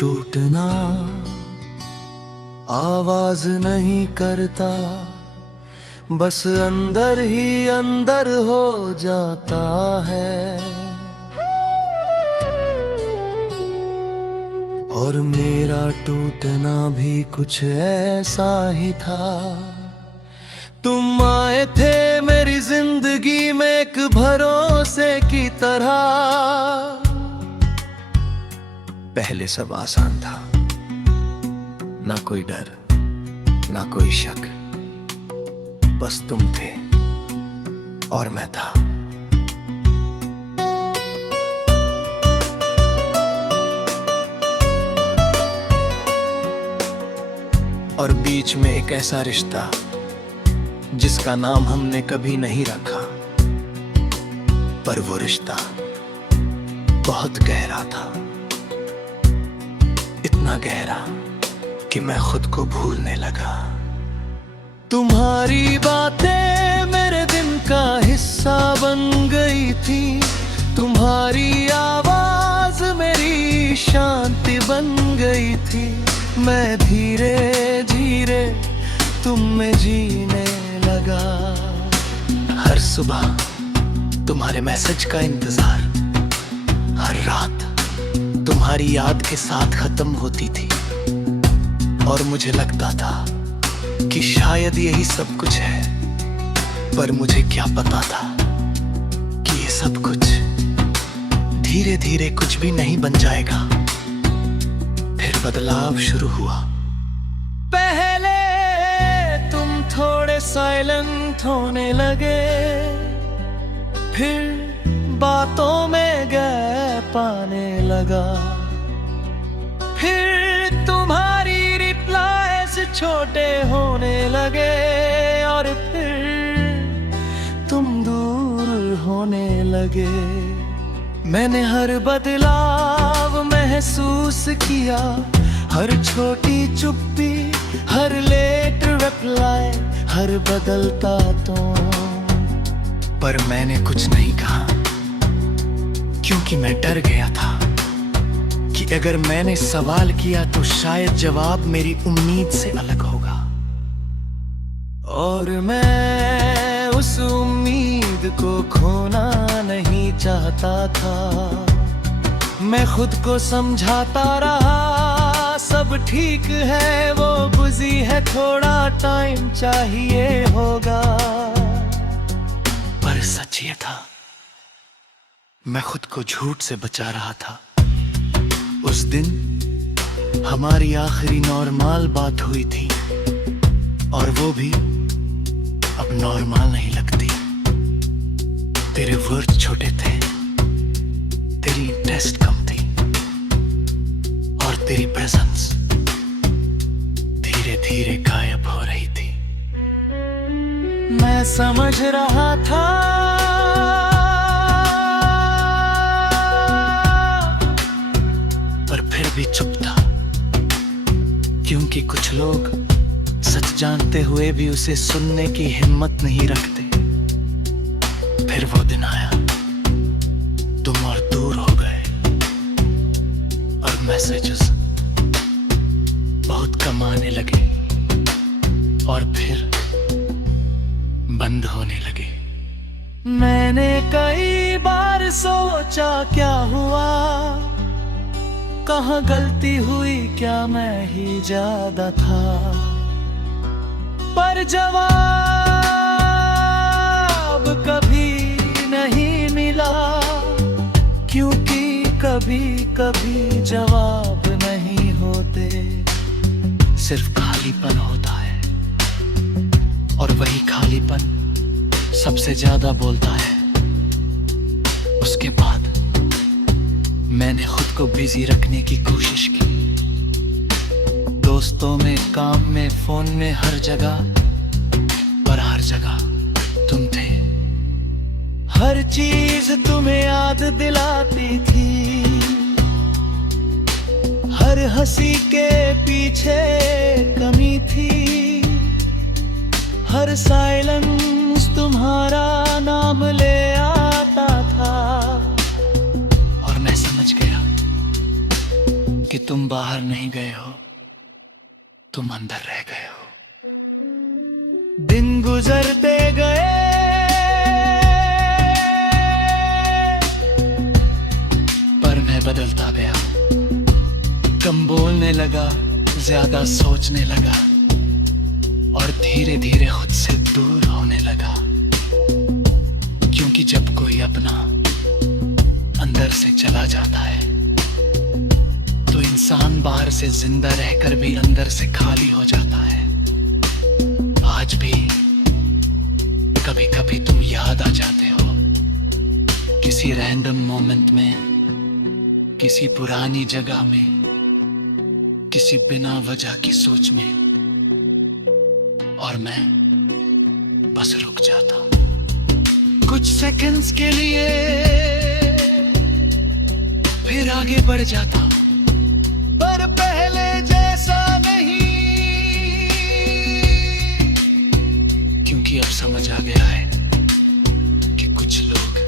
टूटना आवाज नहीं करता, बस अंदर ही अंदर हो जाता है। और मेरा टूटना भी कुछ ऐसा ही था। तुम आए थे मेरी जिंदगी में एक भरोसे की तरह। पहले सब आसान था, ना कोई डर ना कोई शक, बस तुम थे और मैं था। और बीच में एक ऐसा रिश्ता जिसका नाम हमने कभी नहीं रखा, पर वो रिश्ता बहुत गहरा था, इतना गहरा कि मैं खुद को भूलने लगा। तुम्हारी बातें मेरे दिन का हिस्सा बन गई थी, तुम्हारी आवाज मेरी शांति बन गई थी। मैं धीरे धीरे तुम में जीने लगा। हर सुबह तुम्हारे मैसेज का इंतजार, हर रात तुम्हारी याद के साथ खत्म होती थी। और मुझे लगता था कि शायद यही सब कुछ है, पर मुझे क्या पता था कि ये सब कुछ धीरे धीरे कुछ भी नहीं बन जाएगा। फिर बदलाव शुरू हुआ। पहले तुम थोड़े साइलेंट होने लगे, फिर बातों में गैप आने लगा। फिर तुम्हारी रिप्लाईज छोटे होने लगे, और फिर तुम दूर होने लगे। मैंने हर बदलाव महसूस किया, हर छोटी चुप्पी, हर लेट रिप्लाई, हर बदलता टोन। पर मैंने कुछ नहीं कहा, क्योंकि मैं डर गया था कि अगर मैंने सवाल किया तो शायद जवाब मेरी उम्मीद से अलग होगा। और मैं उस उम्मीद को खोना नहीं चाहता था। मैं खुद को समझाता रहा सब ठीक है, वो बिजी है, थोड़ा टाइम चाहिए होगा। पर सच ये था, मैं खुद को झूठ से बचा रहा था। उस दिन हमारी आखिरी नॉर्मल बात हुई थी, और वो भी अब नॉर्मल नहीं लगती। तेरे वर्ड छोटे थे, तेरी इंटरेस्ट कम थी, और तेरी प्रेजेंस धीरे धीरे गायब हो रही थी। मैं समझ रहा था पर फिर भी चुप था, क्योंकि कुछ लोग सच जानते हुए भी उसे सुनने की हिम्मत नहीं रखते। फिर वो दिन आया, तुम और दूर हो गए, और मैसेजेस बहुत कम आने लगे, और फिर बंद होने लगे। मैंने कई बार सोचा क्या हुआ, कहाँ गलती हुई, क्या मैं ही ज्यादा था। पर जवाब कभी नहीं मिला, क्योंकि कभी कभी जवाब नहीं होते, सिर्फ खालीपन होता है। और वही खालीपन सबसे ज्यादा बोलता है। उसके बाद मैंने खुद को बिजी रखने की कोशिश की, दोस्तों में, काम में, फोन में, हर जगह। पर हर जगह तुम थे, हर चीज तुम्हें याद दिलाती थी। हर हंसी के पीछे कमी थी, हर साइलेंस तुम्हारा नाम ले आता था। और मैं समझ गया कि तुम बाहर नहीं गए हो, तुम अंदर रह गए हो। दिन गुजरते गए, पर मैं बदलता गया। कम बोलने लगा, ज्यादा सोचने लगा, और धीरे धीरे खुद से दूर होने लगा। क्योंकि जब कोई अपना अंदर से चला जाता है तो इंसान बाहर से जिंदा रहकर भी अंदर से खाली हो जाता है। आज भी कभी कभी तुम याद आ जाते हो, किसी रैंडम मोमेंट में, किसी पुरानी जगह में, किसी बिना वजह की सोच में, और मैं बस रुक जाता हूं कुछ सेकंड्स के लिए, फिर आगे बढ़ जाता हूं, पर पहले जैसा नहीं। क्योंकि अब समझ आ गया है कि कुछ लोग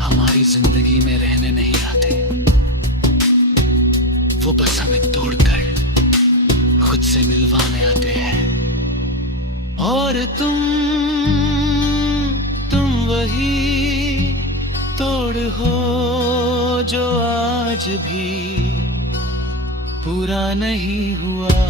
हमारी जिंदगी में रहने नहीं आते, वो बस हमें तोड़कर खुद से मिलवाने आते हैं। और तुम वही तोड़ हो जो आज भी पूरा नहीं हुआ।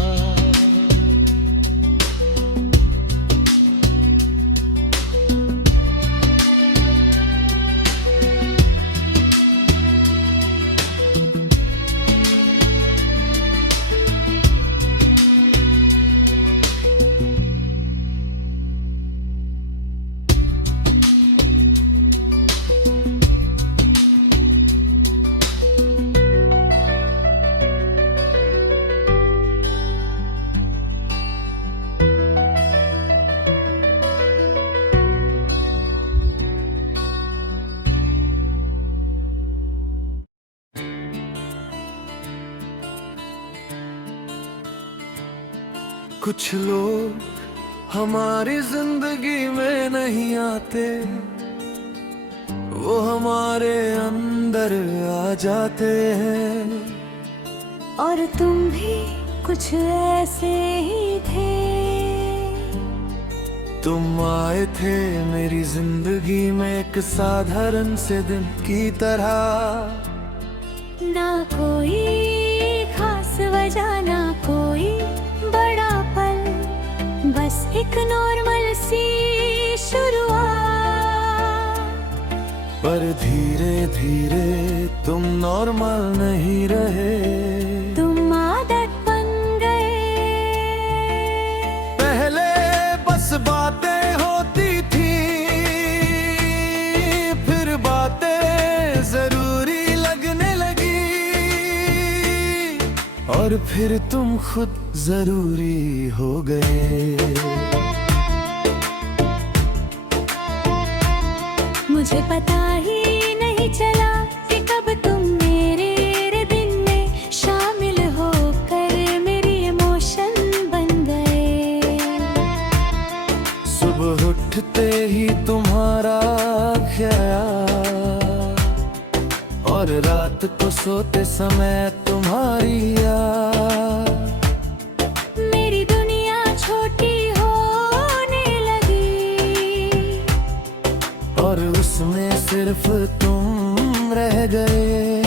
कुछ लोग हमारी जिंदगी में नहीं आते, वो हमारे अंदर आ जाते हैं। और तुम भी कुछ ऐसे ही थे, तुम आए थे मेरी जिंदगी में एक साधारण से दिन की तरह। ना कोई खास वजह, ना कोई बड़ा पल, बस एक नॉर्मल सी शुरुआत। पर धीरे धीरे तुम नॉर्मल नहीं रहे, तुम आदत बन गए। पहले बस बातें होती थी, फिर बातें जरूरी लगने लगी, और फिर तुम खुद जरूरी हो गए। मुझे पता ही नहीं चला कि कब तुम मेरे दिन में शामिल होकर मेरी इमोशन बन गए। सुबह उठते ही तुम्हारा ख्याल, और रात को सोते समय तुम्हारी याद। मेरी दुनिया छोटी होने लगी, और उसमें सिर्फ तुम रह गए।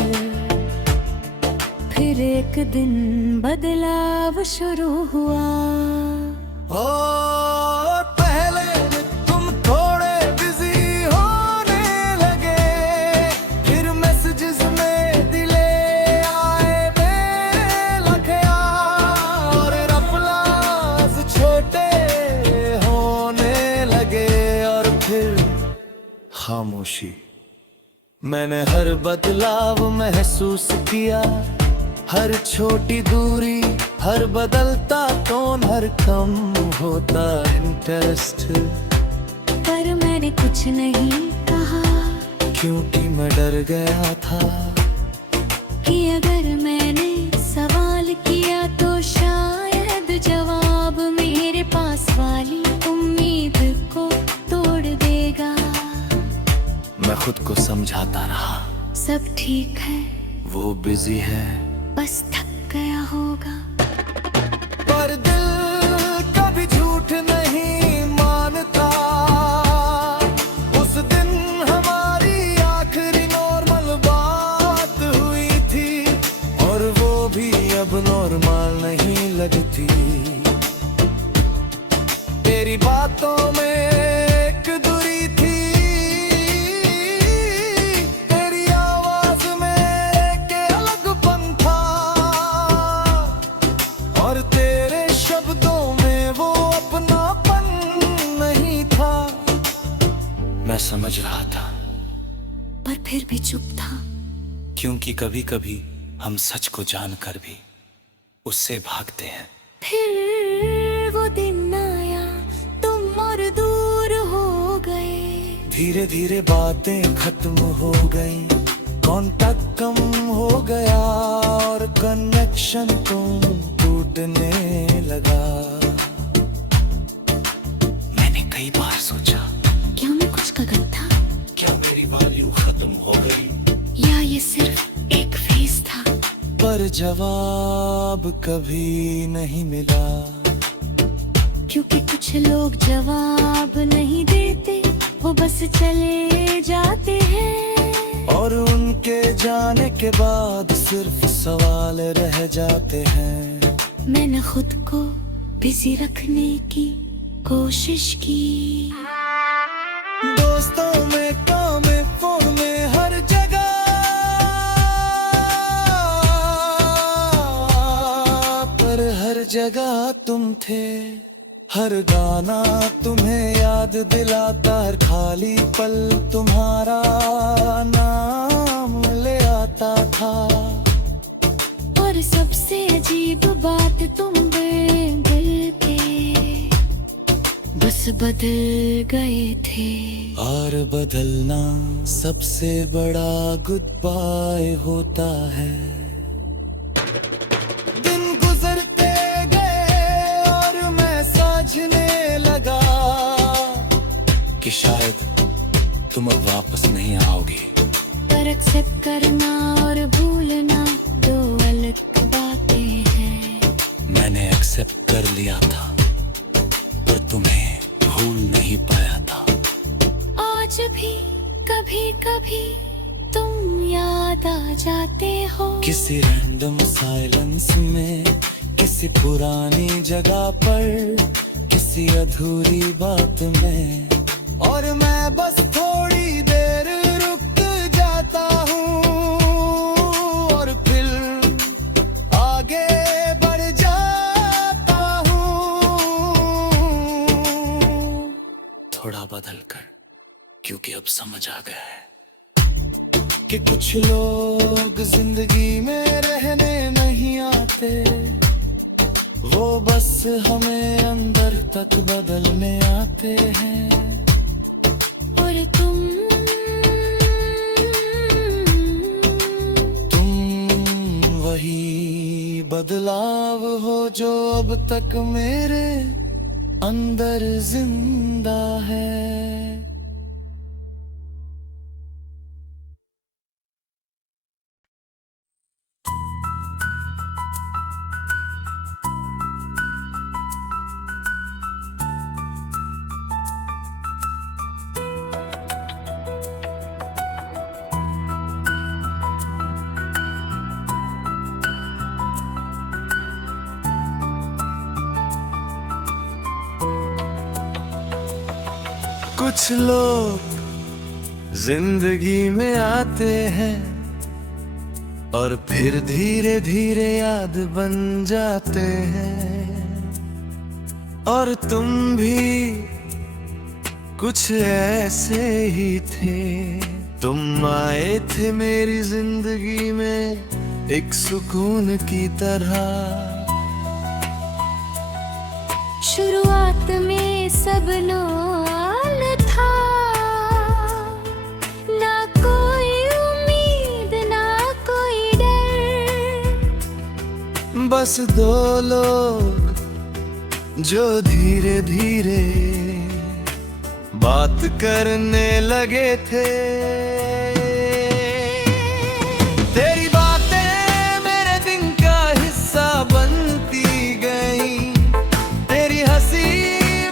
फिर एक दिन बदलाव शुरू हुआ। और पहले तुम थोड़े बिजी होने लगे, फिर मैसेजेस में दिले आए बेलखया, और रफ्लास छोटे होने लगे, और फिर खामोशी। मैंने हर बदलाव महसूस किया, हर छोटी दूरी, हर बदलता टोन, हर कम होता इंटरेस्ट। पर मैंने कुछ नहीं कहा, क्योंकि मैं डर गया था कि अगर मैंने सवाल किया तो शायद जवाब मेरे पास वाली उम्मीद को तोड़ देगा। मैं खुद को समझाता रहा, सब ठीक है, वो बिजी है, बस थक मैं समझ रहा था, पर फिर भी चुप था। क्योंकि कभी कभी हम सच को जानकर भी उससे भागते हैं। फिर वो दिन आया, तुम और दूर हो गए। धीरे धीरे बातें खत्म हो गई, कांटेक्ट कम हो गया और कनेक्शन तुम टूटने लगा। मैंने कई बार सोचा, क्या मैं कुछ गलत था? क्या मेरी वैल्यू खत्म हो गई, या ये सिर्फ एक फेज था? पर जवाब कभी नहीं मिला। क्योंकि कुछ लोग जवाब नहीं देते, वो बस चले जाते हैं। और उनके जाने के बाद सिर्फ सवाल रह जाते हैं। मैंने खुद को बिजी रखने की कोशिश की। दोस्तों में, काम में, फोन में, हर जगह, पर हर जगह तुम थे। हर गाना तुम्हें याद दिलाता, हर खाली पल तुम्हारा नाम ले आता था। और सबसे अजीब बात, तुम दिल के बस बदल गए थे। और बदलना सबसे बड़ा गुड बाय होता है। दिन गुजरते गए और मैं समझने लगा कि शायद तुम अब वापस नहीं आओगी। पर एक्सेप्ट करना और भूलना दो अलग बातें हैं। मैंने एक्सेप्ट कर लिया था, पर तुम्हें भूल नहीं पाया था। आज भी कभी कभी तुम याद आ जाते हो। किसी रैंडम साइलेंस में, किसी पुरानी जगह पर, किसी अधूरी बात में। और मैं बस थोड़ी देर रुक जाता हूँ और फिर आगे बढ़ जाता हूँ। थोड़ा बदल कर, क्योंकि अब समझ आ गया है कि कुछ लोग जिंदगी में रहने नहीं आते, वो बस हमें अंदर तक बदलने आते हैं। और तुम वही बदलाव हो जो अब तक मेरे अंदर जिंदा है। कुछ लोग जिंदगी में आते हैं और फिर धीरे धीरे याद बन जाते हैं। और तुम भी कुछ ऐसे ही थे। तुम आए थे मेरी जिंदगी में एक सुकून की तरह। शुरुआत में सब नॉर्मल था, ना कोई उम्मीद ना कोई डर। बस दो लोग जो धीरे धीरे बात करने लगे थे। तेरी बातें मेरे दिन का हिस्सा बनती गई। तेरी हंसी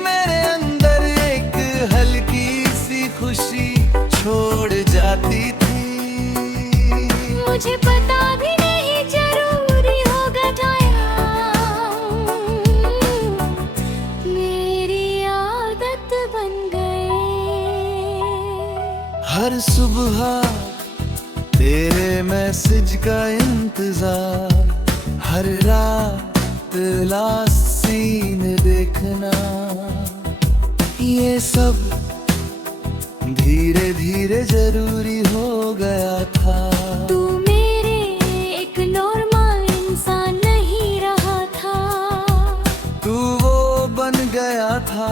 मेरे अंदर एक हल्की सी खुशी छोड़ जाती थी। मुझे पता भी नहीं जरूरी होगा टाइम, मेरी आदत बन गए। हर सुबह तेरे मैसेज का इंतजार, हर रात लास्ट सीन देखना, ये सब जरूरी हो गया था। तू मेरे एक नॉर्मल इंसान नहीं रहा था। तू वो बन गया था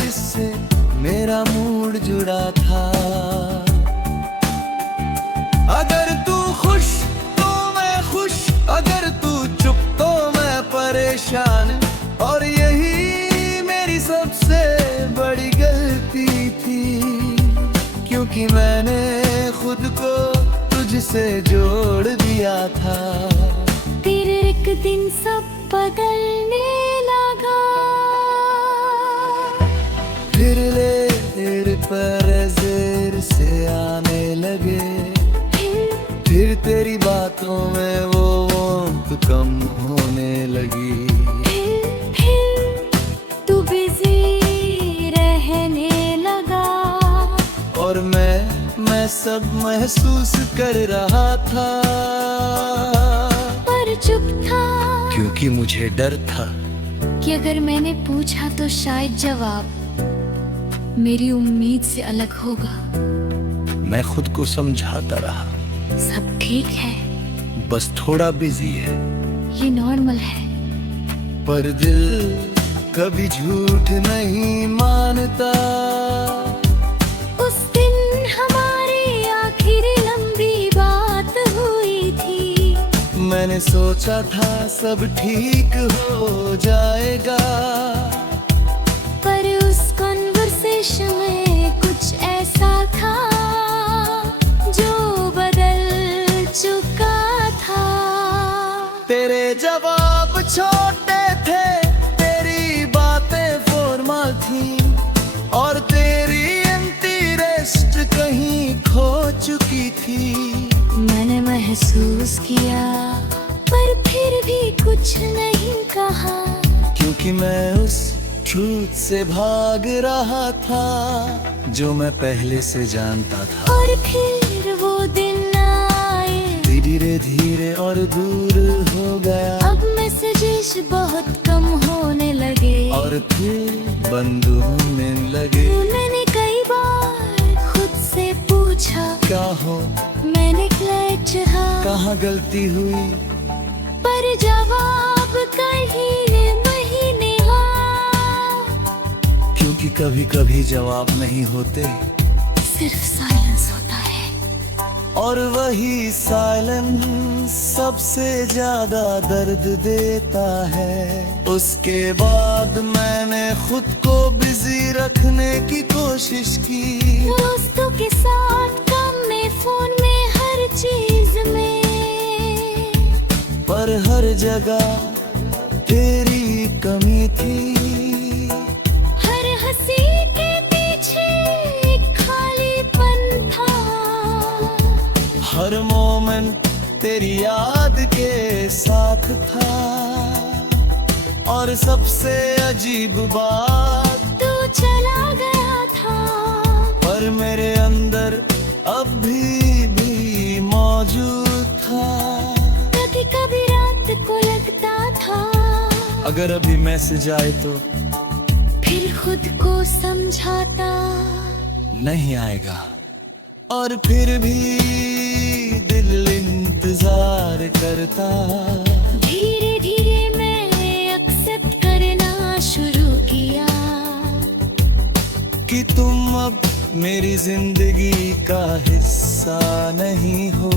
जिससे मेरा मूड जुड़ा था। अगर तू खुश तो मैं खुश, अगर तू चुप तो मैं परेशान। और यही मेरी सबसे बड़ी गलती थी, क्योंकि मैंने खुद को तुझसे जोड़ दिया था। फिर एक दिन सब बदलने लगा। फिर लेर पर ज़ेर से आने लगे। फिर तेरी बातों में वो वक्त कम होने लगी। फिर तू बिजी रहने लगा। और मैं सब महसूस कर रहा था, पर चुप था, क्योंकि मुझे डर था कि अगर मैंने पूछा तो शायद जवाब मेरी उम्मीद से अलग होगा। मैं खुद को समझाता रहा, सब ठीक है, बस थोड़ा बिजी है। ये नॉर्मल है। पर दिल कभी झूठ नहीं मानता। उस दिन हमारी आखिरी लंबी बात हुई थी। मैंने सोचा था सब ठीक हो जाएगा, पर उस कन्वर्सेशन में कुछ ऐसा था जो बदल चुका था। तेरे जवाब छोटे थे, तेरी बातें फॉर्मल थी, और तेरी इंटरेस्ट कहीं खो चुकी थी। मैंने महसूस किया, पर फिर भी कुछ नहीं कहा, क्योंकि मैं उस ट्रूथ से भाग रहा था जो मैं पहले से जानता था। और फिर वो दिन आए, धीरे धीरे और दूर हो गया। अब मैसेजेस बहुत कम होने लगे, और फिर बंद होने लगे। मैंने कई बार खुद से पूछा, क्या हो, मैंने क्या चाहा, कहाँ गलती हुई, पर जवाब कहीं नहीं निहा। क्योंकि कभी कभी जवाब नहीं होते, सिर्फ साइलेंस होता है। और वही साइलेंस सबसे ज्यादा दर्द देता है। उसके बाद मैंने खुद को बिजी रखने की कोशिश की, दोस्तों के साथ, काम में, फोन में, हर चीज में। पर हर जगह तेरी कमी थी। हर हंसी के पीछे एक खालीपन था। हर मोमेंट तेरी याद के साथ था। और सबसे अजीब बात, तू चला गया था, पर मेरे अंदर अब भी मौजूद था। कभी कभी रात को लगता था, अगर अभी मैसेज आए तो फिर खुद को समझाता, नहीं आएगा। और फिर भी दिल इंतजार करता। धीरे धीरे मैंने एक्सेप्ट करना शुरू किया कि तुम अब मेरी जिंदगी का हिस्सा नहीं हो,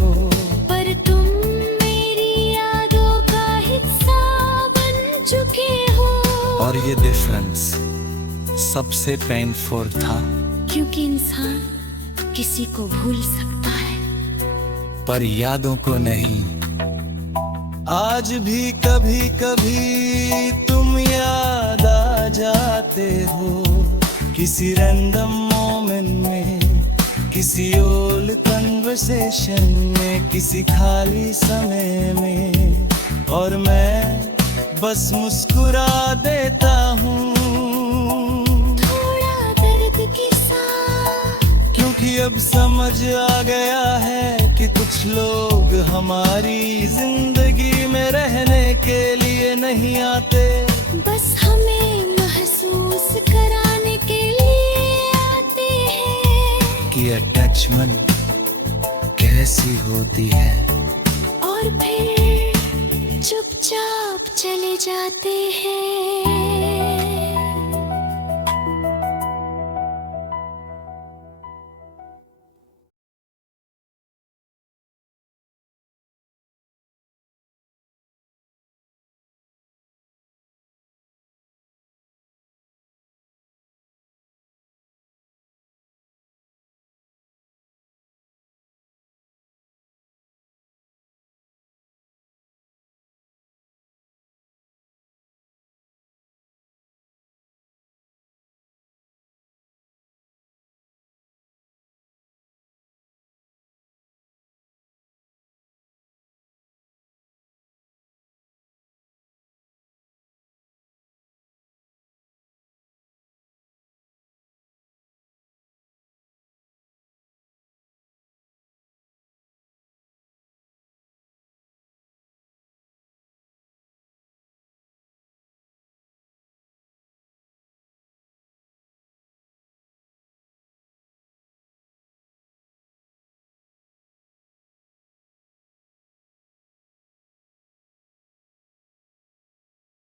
पर तुम मेरी यादों का हिस्सा बन चुके हो। और ये डिफरेंस सबसे पेनफुल था, क्योंकि इंसान किसी को भूल सकता है, पर यादों को नहीं। आज भी कभी कभी तुम याद आ जाते हो, किसी रैंडम मोमेंट में, किसी ओल्ड कन्वर्सेशन में, किसी खाली समय में। और मैं बस मुस्कुरा देता हूँ, थोड़ा दर्द के साथ, क्योंकि अब समझ आ गया है कि कुछ लोग हमारी जिंदगी में रहने के लिए नहीं आते, बस हमें महसूस कराने के लिए आते हैं कि अटैच दुश्मनी कैसी होती है। और फिर चुपचाप चले जाते हैं।